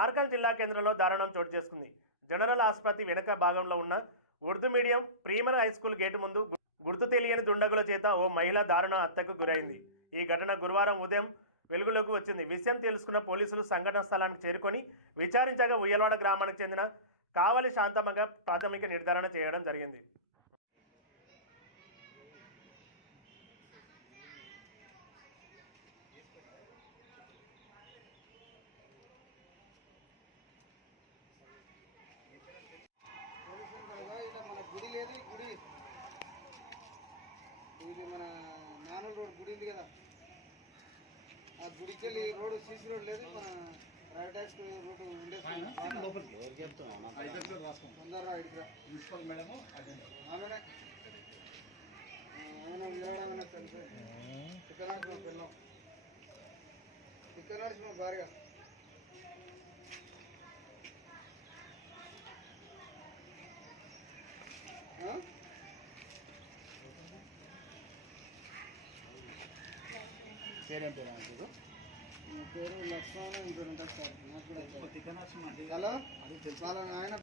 నార్కల్ జిల్లా కేంద్రంలో దారుణం చోటు చేసుకుంది. జనరల్ ఆసుపత్రి వెనుక భాగంలో ఉన్న Urdu medium primary high school gate ముందు గుర్తు తెలియని దుండగుల చేత ఓ మహిళ దారుణ హత్యకు గురైంది. ఈ ఘటన గురువారం ఉదయం వెలుగులోకి వచ్చింది. విషయం తెలుసుకున్న పోలీసులు సంఘటన స్థలానికి చేరుకొని విచారించగా ఉయ్యలవాడ గ్రామానికి చెందిన కావలి శాంతమ్మగా ప్రాథమిక నిర్ధారణ చేయడం జరిగింది పోలీసులు కనుక ఇలా మన గుడి లేదు ఈ గుడి ఇది మన నానూరు రోడ్ గుడి ఉంది కదా. ఆ గుడికి వెళ్ళి రోడ్ సీసీ రోడ్ లేదు మన రూట్ ఉండేది తొందరగా ఆమెనే. తెలుసు ఇక్కడ పిల్లం. ఇక్కడ నడిచిన భార్య. ఆ? పేరేం పేరు అంటారు పేరు? లక్ష్మణ ఇంకోటి ఉంటుంది సార్. నాకు కూడా హలో? వాళ్ళ ఆయన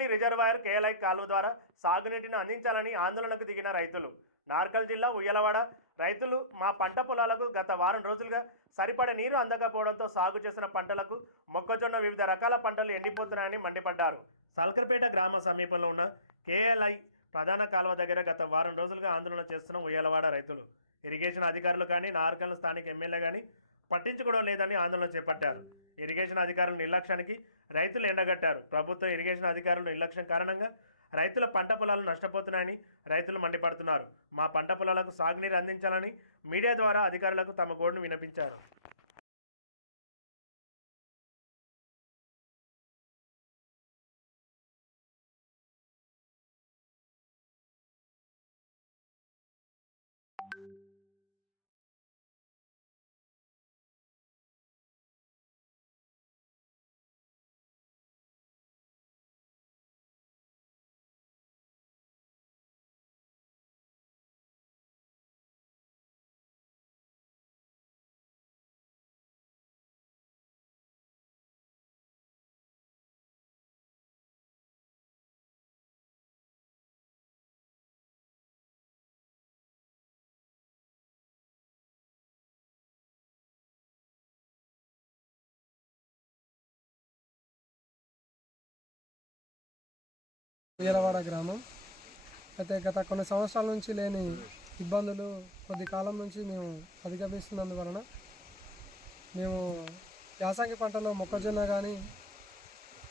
గుడిపల్లి రిజర్వాయర్ కేఎల్ఐ కాలువ ద్వారా సాగునీటిని అందించాలని ఆందోళనకు దిగిన రైతులు. నార్కల్ జిల్లా ఉయ్యలవాడ రైతులు మా పంట పొలాలకు గత వారం రోజులుగా సరిపడే నీరు అందకపోవడంతో సాగు చేసిన పంటలకు మొక్కజొన్న వివిధ రకాల పంటలు ఎండిపోతున్నాయని మండిపడ్డారు. సల్కర్పేట గ్రామ సమీపంలో ఉన్న కేఎల్ఐ ప్రధాన కాలువ దగ్గర గత వారం రోజులుగా ఆందోళన చేస్తున్న ఉయ్యలవాడ రైతులు. ఇరిగేషన్ అధికారులు కానీ నార్కల్ స్థానిక ఎమ్మెల్యే కానీ పట్టించుకోవడం లేదని ఆందోళన చేపట్టారు. ఇరిగేషన్ అధికారుల నిర్లక్ష్యానికి రైతులు ఎండగట్టారు. ప్రభుత్వ ఇరిగేషన్ అధికారుల నిర్లక్ష్యం కారణంగా రైతుల పంట పొలాలు నష్టపోతున్నాయని రైతులు మండిపడుతున్నారు. మా పంట పొలాలకు సాగునీరు అందించాలని మీడియా ద్వారా అధికారులకు తమ గోడును వినిపించారు. వీరవాడ గ్రామం. అయితే గత కొన్ని సంవత్సరాల నుంచి లేని ఇబ్బందులు కొద్ది కాలం నుంచి మేము అధిగమిస్తున్నందువలన మేము యాసంగి పంటలో మొక్కజొన్న కానీ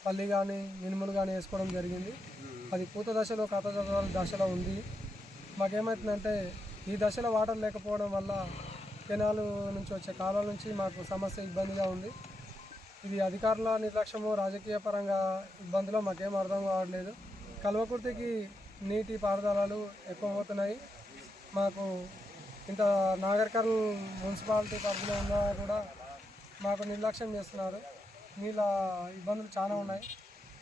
పల్లి కానీ మినుములు కానీ వేసుకోవడం జరిగింది. అది పూత దశలో కథ దశలో ఉంది. మాకేమవుతుందంటే ఈ దశలో వాటర్ లేకపోవడం వల్ల కెనాలు నుంచి వచ్చే కాలం నుంచి మాకు సమస్య ఇబ్బందిగా ఉంది. ఇది అధికారుల నిర్లక్ష్యము రాజకీయ పరంగా ఇబ్బందులు మాకేం అర్థం కావట్లేదు. కల్వకుర్తికి నీటి పారుదలలు ఎక్కువ అవుతున్నాయి మాకు ఇంత నాగర్కర్నూల్ మున్సిపాలిటీ పరిధిలో ఉన్నా కూడా మాకు నిర్లక్ష్యం చేస్తున్నారు. నీళ్ళ ఇబ్బందులు చాలా ఉన్నాయి.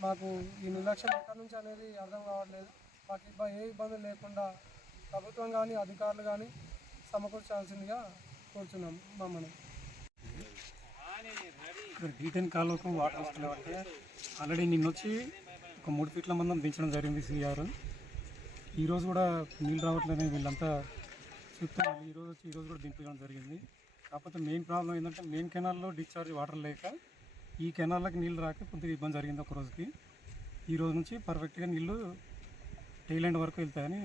మాకు ఈ నిర్లక్ష్యం ఎక్కడి నుంచి అనేది అర్థం కావట్లేదు. మాకు ఇబ్బ ఏ ఇబ్బందులు లేకుండా ప్రభుత్వం కానీ అధికారులు కానీ సమకూర్చాల్సిందిగా కోరుచున్నాం మమ్మల్ని. ఇక్కడ డీటెన్ కాలువకు వాటర్ వస్తున్నాయంటే ఆల్రెడీ నిన్న వచ్చి ఒక మూడు ఫీట్ల మందం పెంచడం జరిగింది సిఆర్. ఈరోజు కూడా నీళ్ళు రావట్లేదని వీళ్ళంతా చెప్తే ఈరోజు వచ్చి ఈరోజు కూడా దింపడం జరిగింది. కాకపోతే మెయిన్ ప్రాబ్లం ఏంటంటే మెయిన్ కెనాల్లో డిశ్చార్జ్ వాటర్ లేక ఈ కెనాల్లోకి నీళ్ళు రాక కొద్దిగా ఇబ్బంది జరిగింది ఒక రోజుకి. ఈ రోజు నుంచి పర్ఫెక్ట్గా నీళ్ళు టైలాండ్ వరకు వెళ్తాయని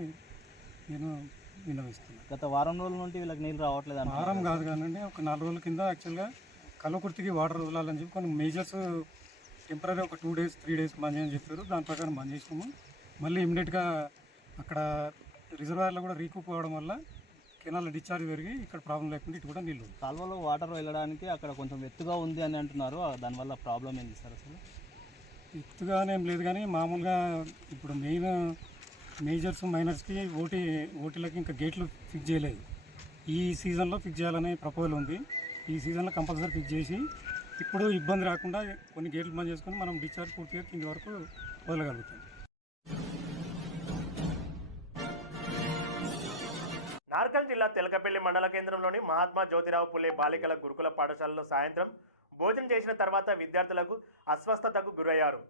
నేను విన్నవిస్తున్నాను గత వారం రోజుల నుండి వీళ్ళకి నీళ్ళు రావట్లేదు వారం కాదు కానండి ఒక నాలుగు రోజుల కింద యాక్చువల్గా కల్వకుర్తికి వాటర్ వదలాలని చెప్పి కొన్ని మేజర్స్ టెంపరీ ఒక టూ డేస్ త్రీ డేస్ బంద్ చేయని చెప్పారు. దాని ప్రకారం బంద్ చేసినాము. మళ్ళీ ఇమ్మీడియట్గా అక్కడ రిజర్వాయర్లో కూడా రీకూప్ అవ్వడం వల్ల కెనాల్ డిశ్చార్జ్ పెరిగి ఇక్కడ ప్రాబ్లం లేకుండా ఇటు కూడా నీళ్ళు కాలువలో వాటర్ వెళ్ళడానికి అక్కడ కొంచెం ఎత్తుగా ఉంది అని అంటున్నారు. దానివల్ల ప్రాబ్లం ఏంది సార్ అసలు? ఎత్తుగానే లేదు కానీ మామూలుగా ఇప్పుడు మెయిన్ మేజర్స్ మైనర్స్కి ఓటీ ఓటీలకి ఇంకా గేట్లు ఫిక్స్ చేయలేదు. ఈ సీజన్లో ఫిక్స్ చేయాలనే ప్రపోజల్ ఉంది. ఈ సీజన్లో కంపల్సరీ ఫిక్స్ చేసి ఇప్పుడు ఇబ్బంది రాకుండా కొన్ని గేట్లు బంద్ చేసుకొని మనం డిశ్చార్జ్ పూర్తిగా కింది వరకు వదలగలుగుతాం. నార్కల్ జిల్లా తెలకపల్లి మండల కేంద్రంలోని మహాత్మా జ్యోతిరావు పులే బాలికల గురుకుల పాఠశాలలో సాయంత్రం భోజనం చేసిన తర్వాత విద్యార్థులకు అస్వస్థతకు గురయ్యారు.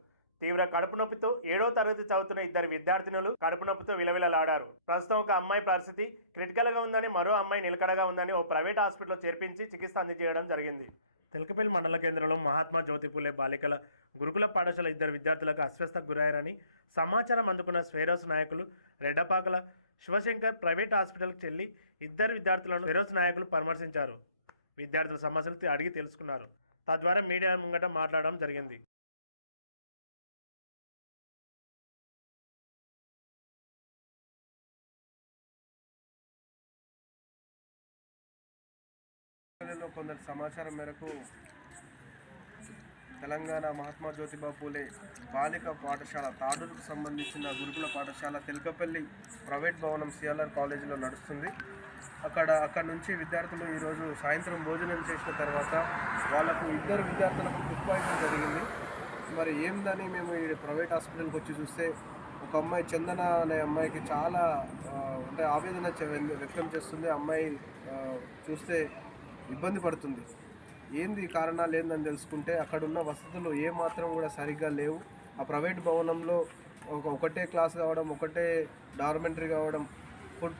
తీవ్ర కడుపు నొప్పితో ఏడో తరగతి చదువుతున్న ఇద్దరు విద్యార్థినులు కడుపు నొప్పితో విలవిలలాడారు. ప్రస్తుతం ఒక అమ్మాయి పరిస్థితి క్రిటికల్గా ఉందని మరో అమ్మాయి నిలకడగా ఉందని ఓ ప్రైవేట్ హాస్పిటల్లో చేర్పించి చికిత్స అందజేయడం జరిగింది. తెలకపల్లి మండల కేంద్రంలో మహాత్మా జ్యోతిపూలే బాలికల గురుకుల పాఠశాల ఇద్దరు విద్యార్థులకు అస్వస్థకు గురయ్యారని సమాచారం అందుకున్న స్వేరోస్ నాయకులు రెడ్డపాకల శివశంకర్ ప్రైవేట్ హాస్పిటల్కి చెల్లి ఇద్దరు విద్యార్థులను స్వేరోస్ నాయకులు పరామర్శించారు. విద్యార్థుల సమస్యలు అడిగి తెలుసుకున్నారు. తద్వారా మీడియా ముంగట మాట్లాడడం జరిగింది. లో కొందరు సమాచారం మేరకు తెలంగాణ మహాత్మా జ్యోతిబా పూలే బాలిక పాఠశాల తాడూరుకు సంబంధించిన గురుకుల పాఠశాల తెలకపల్లి ప్రైవేట్ భవనం సిఎల్ఆర్ కాలేజీలో నడుస్తుంది. అక్కడ అక్కడ నుంచి విద్యార్థులు ఈరోజు సాయంత్రం భోజనం చేసిన తర్వాత వాళ్ళకు ఇద్దరు విద్యార్థులకు ఫుడ్ పాయిజన్ జరిగింది. మరి ఏందని మేము ఈ ప్రైవేట్ హాస్పిటల్కి వచ్చి చూస్తే ఒక అమ్మాయి చందన అనే అమ్మాయికి చాలా అంటే ఆవేదన వ్యక్తం చేస్తుంది. అమ్మాయి చూస్తే ఇబ్బంది పడుతుంది. ఏంది కారణాలు ఏందని తెలుసుకుంటే అక్కడున్న వసతులు ఏ మాత్రం కూడా సరిగ్గా లేవు. ఆ ప్రైవేట్ భవనంలో ఒక ఒకటే క్లాస్ కావడం ఒకటే డార్మెంటరీ కావడం ఫుడ్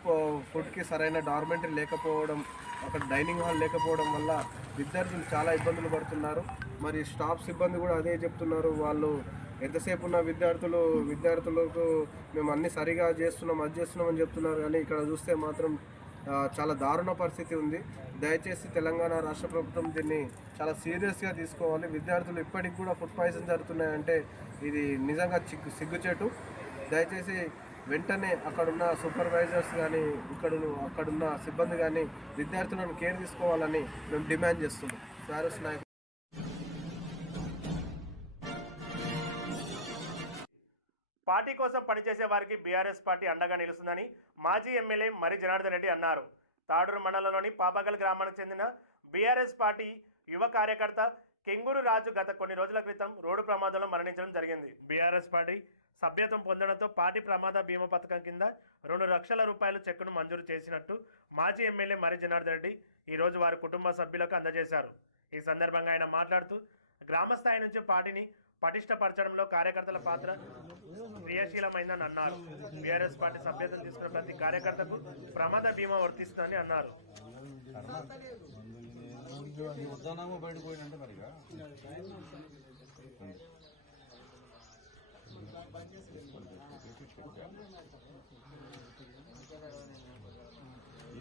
ఫుడ్కి సరైన డార్మెంటరీ లేకపోవడం అక్కడ డైనింగ్ హాల్ లేకపోవడం వల్ల విద్యార్థులు చాలా ఇబ్బందులు పడుతున్నారు. మరి స్టాఫ్ సిబ్బంది కూడా అదే చెప్తున్నారు. వాళ్ళు ఎంతసేపు ఉన్న విద్యార్థులు విద్యార్థులకు మేము అన్ని సరిగా చేస్తున్నాం అది చేస్తున్నాం అని చెప్తున్నారు. కానీ ఇక్కడ చూస్తే మాత్రం చాలా దారుణ పరిస్థితి ఉంది. దయచేసి తెలంగాణ రాష్ట్ర ప్రభుత్వం దీన్ని చాలా సీరియస్గా తీసుకోవాలి. విద్యార్థులు ఇప్పటికి కూడా ఫుడ్ పాయిజన్ జరుగుతున్నాయంటే ఇది నిజంగా చిక్కు సిగ్గుచేటు. దయచేసి వెంటనే అక్కడున్న సూపర్వైజర్స్ కానీ ఇక్కడ అక్కడున్న సిబ్బంది కానీ విద్యార్థులను కేర్ తీసుకోవాలని మేము డిమాండ్ చేస్తున్నాం. సారస్ నాయక్ పార్టీ కోసం పనిచేసే వారికి బీఆర్ఎస్ పార్టీ అండగా నిలుస్తుందని మాజీ ఎమ్మెల్యే మరి జనార్దన్ రెడ్డి అన్నారు. తాడూరు మండలంలోని పాపగల్ గ్రామానికి చెందిన బీఆర్ఎస్ పార్టీ యువ కార్యకర్త కెంగూరు రాజు గత కొన్ని రోజుల క్రితం రోడ్డు ప్రమాదంలో మరణించడం జరిగింది. బీఆర్ఎస్ పార్టీ సభ్యత్వం పొందడంతో పార్టీ ప్రమాద బీమా పథకం కింద రెండు లక్షల రూపాయల చెక్కును మంజూరు చేసినట్టు మాజీ ఎమ్మెల్యే మరి జనార్దన్ రెడ్డి ఈ రోజు వారి కుటుంబ సభ్యులకు అందజేశారు. ఈ సందర్భంగా ఆయన మాట్లాడుతూ గ్రామ స్థాయి నుంచి పార్టీని పటిష్టపరచడంలో కార్యకర్తల పాత్ర క్రియాశీలమైందని అన్నారు. బీఆర్ఎస్ పార్టీ సభ్యతను తీసుకున్న ప్రతి కార్యకర్తకు ప్రమాద బీమా వర్తిస్తుందని అన్నారు.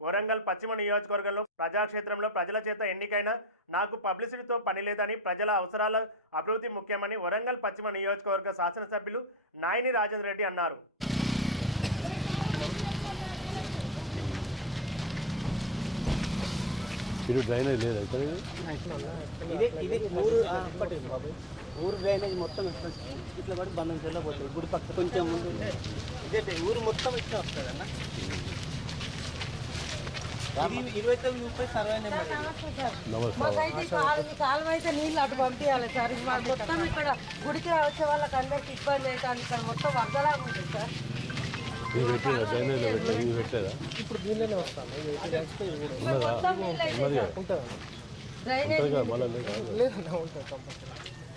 వరంగల్ పశ్చిమ నియోజకవర్గంలో ప్రజాక్షేత్రంలో ప్రజల చేత ఎన్నికైన నాకు పబ్లిసిటీతో పని లేదని ప్రజల అవసరాల అభివృద్ధి ముఖ్యమని వరంగల్ పశ్చిమ నియోజకవర్గ శాసనసభ్యులు నాయని రాజేంద్ర రెడ్డి అన్నారు. ఇటు డ్రైనేజ్ లేదు ఇక్కడ? ఇదే ఇదే ఊరు ఊరు డ్రైనేజ్ మొత్తం ఇట్లా ఇట్లా పడి బంధం చెల్ల పోతుంది గుడి పక్క కొంచెం ముందు. ఇదే ఊరు మొత్తం ఇట్లా వస్తుంది అన్న మాకైతే కాలువ అయితే నీళ్ళు అటు పంపించాలి సార్. ఇది మాకు మొత్తం ఇక్కడ గుడికి వచ్చే వాళ్ళకి అందరికి ఇబ్బంది అవుతుంది మొత్తం ఉంటుంది సార్. ఇప్పుడు దీనిలోనే వస్తాను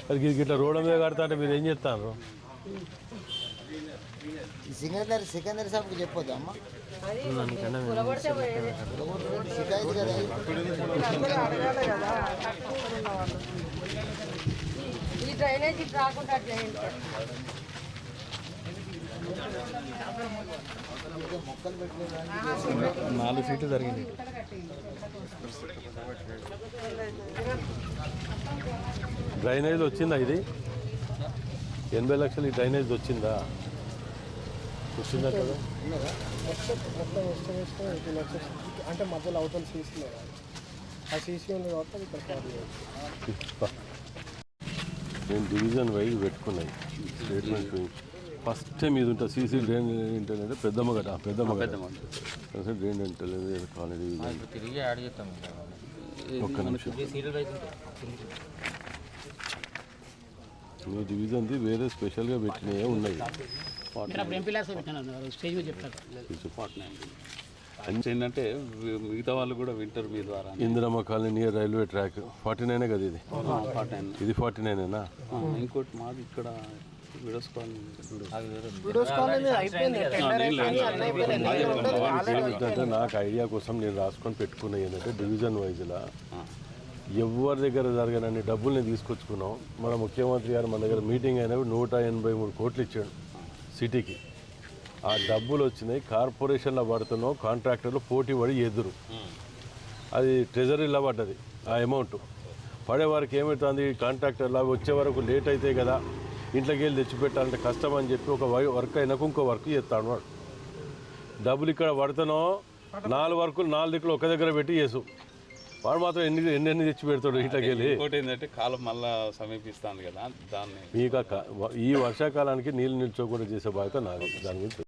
అది గిట్ల రోడ్డు మీద కడతా అంటే మీరు ఏం చేస్తారు? సికందర్ సికందర్ సాబ్కి చెప్పొద్దు అమ్మ. షికాయత్ కదా ఈ రాకుండా నాలుగు సీట్లు జరిగింది డ్రైనేజ్ వచ్చిందా ఇది? ఎనభై లక్షలు ఈ డ్రైనేజ్ వచ్చిందా? వచ్చిందా కదా? మొత్తం లక్షలు అంటే మధ్యలో అవతల సీసీ లేదు ఆ సీసీ ఉంది కాబట్టి అది ఇక్కడ ప్రాబ్లం నేను డివిజన్ వైజ్ పెట్టుకున్నాయి. స్టేట్మెంట్ ఫస్ట్ టైం ఇది ఉంటుంది సీసీ డ్రైన్ ఏంటంటే పెద్దమ్మ గడ పెద్దమ్మ గడ డ్రైన్ అంటే కాలనీ తిరిగి యాడ్ చేస్తాం ఒక్క నిమిషం. మీ డివిజన్ది వేరే స్పెషల్గా పెట్టినవే ఉన్నాయి. స్టేజ్ మీద చెప్తారు అంటే ఏంటంటే మిగతా వాళ్ళు కూడా వింటారు మీ ద్వారా. Indiramma colony near railway track. Forty nine కదా ఇది? పార్ట్ టైం ఇది ఫార్టీ నైనేనా ఇంకోటి మాది ఇక్కడ ఏంటంటే నాకు ఐడియా కోసం నేను రాసుకొని పెట్టుకున్నా ఏంటంటే డివిజన్ వైజ్లా ఎవరి దగ్గర జరగనన్ని డబ్బులు నేను తీసుకొచ్చుకున్నాం. మన ముఖ్యమంత్రి గారు మన దగ్గర మీటింగ్ అయినప్పుడు నూట ఎనభై మూడు కోట్లు ఇచ్చాడు. సిటీకి. ఆ డబ్బులు వచ్చినాయి కార్పొరేషన్లో పడుతున్నాం కాంట్రాక్టర్లు పోటీ పడి ఎదురు. అది ట్రెజరీలో పడ్డది ఆ అమౌంట్. పడే వారికి ఏమవుతుంది కాంట్రాక్టర్లు అవి వచ్చే వరకు లేట్ అయితే కదా ఇంట్లోకి వెళ్ళి తెచ్చిపెట్టాలంటే కష్టం అని చెప్పి ఒక వై- వర్క్ అయినాక ఇంకో వర్క్ చేస్తాడు వాడు. డబ్బులు ఇక్కడ పడుతున్నాం నాలుగు వర్కులు నాలుగు దిక్కులు ఒక దగ్గర పెట్టి చేసు. వాడు మాత్రం ఎన్ని ఎన్ని ఎన్ని తెచ్చి పెడతాడు ఇంట్లోకి వెళ్ళి? ఇంకోటి ఏంటంటే కాలం మళ్ళా సమీపిస్తాను కదా దాన్ని. మీకు ఈ వర్షాకాలానికి నీళ్ళు నిల్చోకుండా చేసే బాధ్యత నాది దాని గురించి?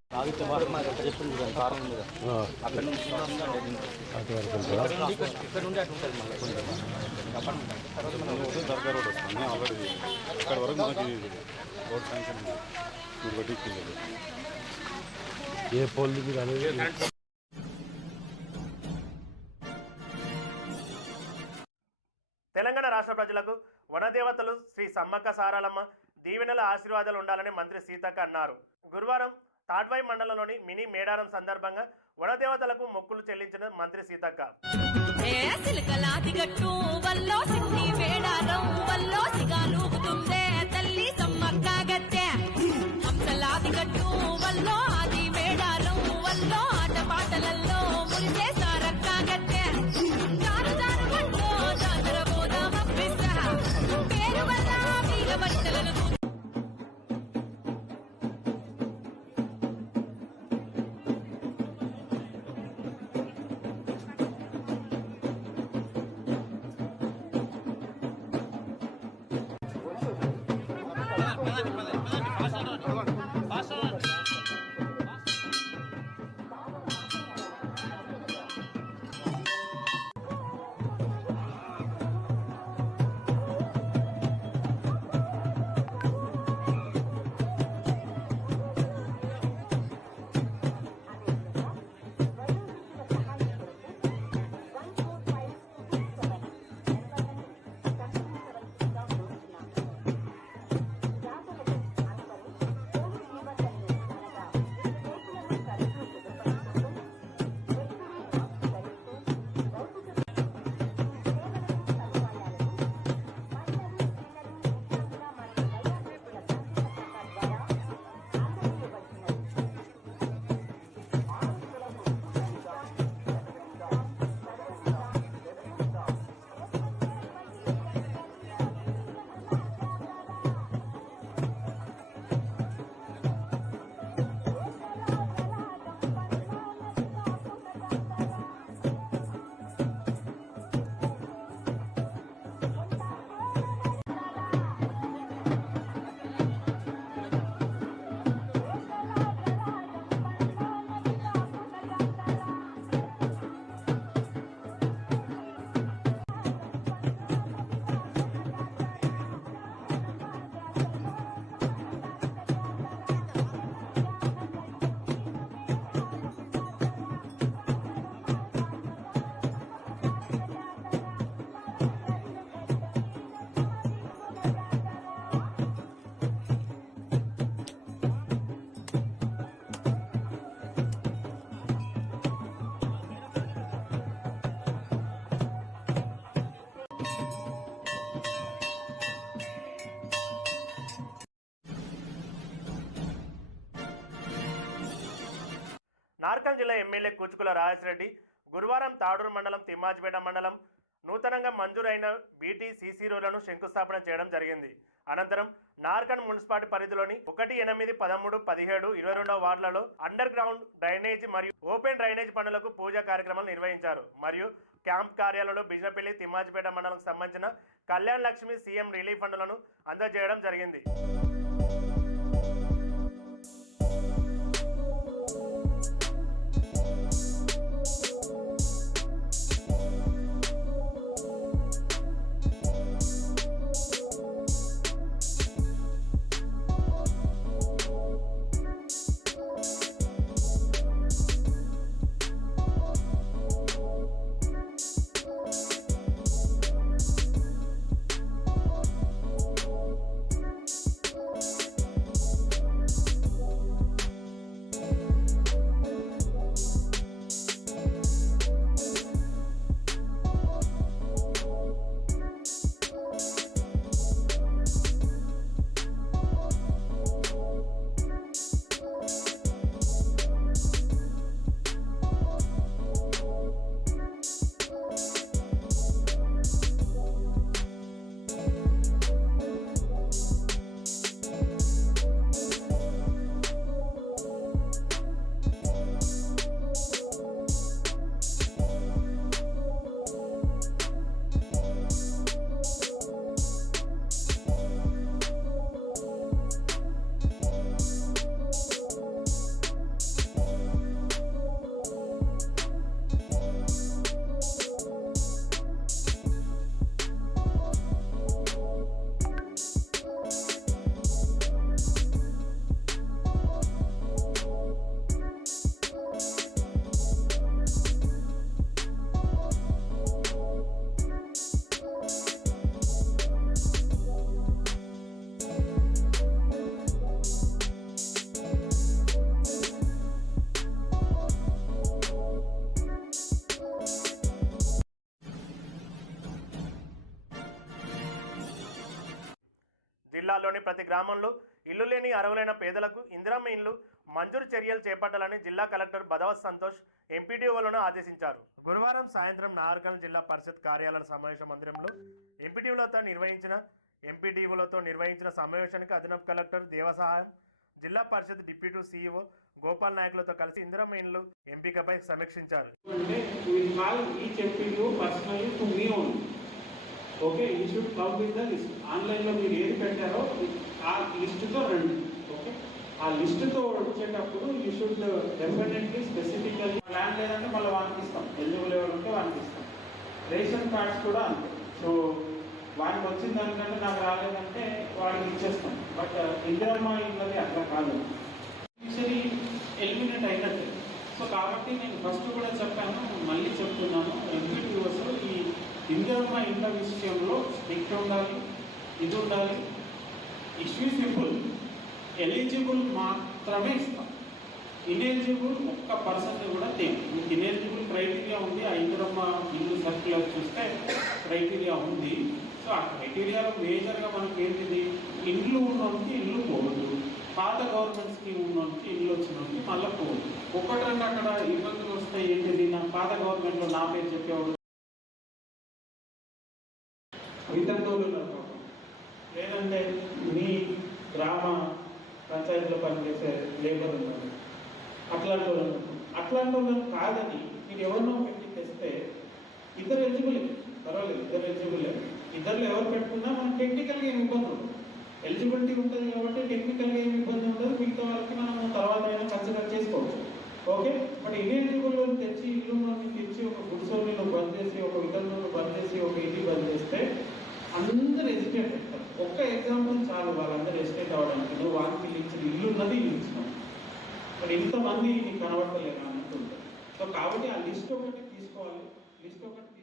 ఇక్కడ వరకు మనకి రోడ్ శాంక్షన్ ఏ పోల్ మీరు అనేది ప్రజలకు వనదేవతలు శ్రీ సమ్మక్క సారాలమ్మ దీవెనల ఆశీర్వాదాలు ఉండాలని మంత్రి సీతక్క అన్నారు. గురువారం తాడ్వాయి మండలంలోని మినీ మేడారం సందర్భంగా వనదేవతలకు మొక్కులు చెల్లించిన మంత్రి సీతక్క. నార్కల్ జిల్లా ఎమ్మెల్యే కూచుకుల రాజేశ్రెడ్డి గురువారం తాడూరు మండలం తిమ్మాజిపేట మండలం నూతనంగా మంజూరైన బీటీ సీసీ రోడ్లను శంకుస్థాపన చేయడం జరిగింది. అనంతరం నార్కన్ మున్సిపాలిటీ పరిధిలోని ఒకటి ఎనిమిది పదమూడు పదిహేడు ఇరవై రెండవ వార్డులలో అండర్ గ్రౌండ్ డ్రైనేజ్ మరియు ఓపెన్ డ్రైనేజ్ పనులకు పూజా కార్యక్రమాలు నిర్వహించారు. మరియు క్యాంప్ కార్యాలయంలో బిజినపల్లి తిమ్మాజిపేట మండలం సంబంధించిన కళ్యాణ్ లక్ష్మి సీఎం రిలీఫ్ ఫండ్లను అందజేయడం జరిగింది. జిల్లాలోని ప్రతి గ్రామంలో ఇల్లు లేని అర్హులైన పేదలకు ఇందిరమ్మ ఇల్లు మంజూరు చర్యలు చేపట్టాలని జిల్లా కలెక్టర్ బదవత్ సంతోష్ ఎంపీడీఓలను ఆదేశించారు. గురువారం సాయంత్రం నాగర్కల్ జిల్లా పరిషత్ కార్యాలయ సమావేశ మందిరంలో ఎంపీడీఓలతో నిర్వహించిన ఎంపీడీఓలతో నిర్వహించిన సమావేశానికి అదనపు కలెక్టర్ దేవసహాయం జిల్లా పరిషత్ డిప్యూటీ సీఈఓ గోపాల్ నాయకులతో కలిసి ఇందిరమ్మ ఇండ్లు ఎంపికపై సమీక్షించారు. Okay you should come with the list. ఆన్లైన్లో మీరు ఏది పెట్టారో ఆ లిస్టుతో రండి ఓకే? ఆ లిస్టుతో వచ్చేటప్పుడు you should definitely specifically plan లేదంటే మళ్ళీ వానికి ఇస్తాం. ఎలిజిబుల్ ఎవరు ఉంటే వానికి ఇస్తాం. రేషన్ కార్డ్స్ కూడా అంతే. సో వానికి వచ్చిన దానికంటే నాకు రాలేదంటే వాడికి ఇచ్చేస్తాం. బట్ ఇందిరమ్మ ఇన్నది అట్లా కాదు. యాక్చువల్లీ ఎలిమినేట్ అయినట్టు. సో కాబట్టి నేను ఫస్ట్ కూడా చెప్పాను మళ్ళీ చెప్తున్నాను. ఎంపీటీఓస్ ఈ ఇందిరమ్మ ఇండ్ల విషయంలో స్ట్రిక్ట్ ఉండాలి ఇది ఉండాలి. ఇష్యూ సింపుల్ ఎలిజిబుల్ మాత్రమే ఇస్తాం. ఇనెలిజిబుల్ ఒక్క పర్సన్ కూడా తేం. మీకు ఇనెలిజిబుల్ క్రైటీరియా ఉంది ఆ ఇందిరమ్మ ఇల్లు సర్క్యులర్ చూస్తే క్రైటీరియా ఉంది. సో ఆ క్రైటీరియాలో మేజర్గా మనకి ఏంటిది ఇండ్లు ఉన్నోనికి ఇల్లు పోవద్దు పాత గవర్నమెంట్ స్కీమ్ ఉన్నోనికి ఇల్లు వచ్చినోనికి మళ్ళీ పోవద్దు ఒకటి రెండు అక్కడ ఇబ్బందులు వస్తాయి ఏంటిది? నా పాత గవర్నమెంట్లో నా పేరు చెప్పేవాడు వితంతువులు ఉన్నారు పాపం. లేదంటే మీ గ్రామ పంచాయతీలో పనిచేసే లేబర్ ఉన్నారు. అట్లాంటి వాళ్ళు అట్లాంటి వాళ్ళని కాదని మీరు ఎవరినో పెట్టి తెస్తే ఇద్దరు ఎలిజిబుల్ పర్వాలేదు ఇద్దరు ఎలిజిబుల్ ఇద్దరు ఎవరు పెట్టుకున్నా మనం టెక్నికల్గా ఏమి ఇబ్బంది ఉండదు. ఎలిజిబిలిటీ ఉంటుంది కాబట్టి టెక్నికల్గా ఏమి ఇబ్బంది ఉండదు. మిగతా వాళ్ళకి మనం తర్వాత అయినా కన్సిడర్ చేసుకోవచ్చు. ఓకే బట్ ఇన్ఎలిజిబుల్ తెచ్చి ఇల్లు మనకి తెచ్చి ఒక గుడిసోళ్ళు బంద్ చేసి ఒక విధంలో బంద్ చేసి ఒక ఇల్లు బంద్ చేస్తే అందరూ ఎజిటేట్ అవుతారు. ఒక్క ఎగ్జాంపుల్ చాలు వాళ్ళందరూ ఎజిటేట్ అవ్వడానికి. నువ్వు వాళ్ళకి ఇచ్చిన ఇల్లు ఉన్నది ఇల్లు. ఇచ్చినావు మరి ఇంతమంది నీకు కనబడతలేరు అన్నట్టు సో కాబట్టి ఆ లిస్ట్ ఒకటి తీసుకోవాలి. లిస్ట్ ఒకటి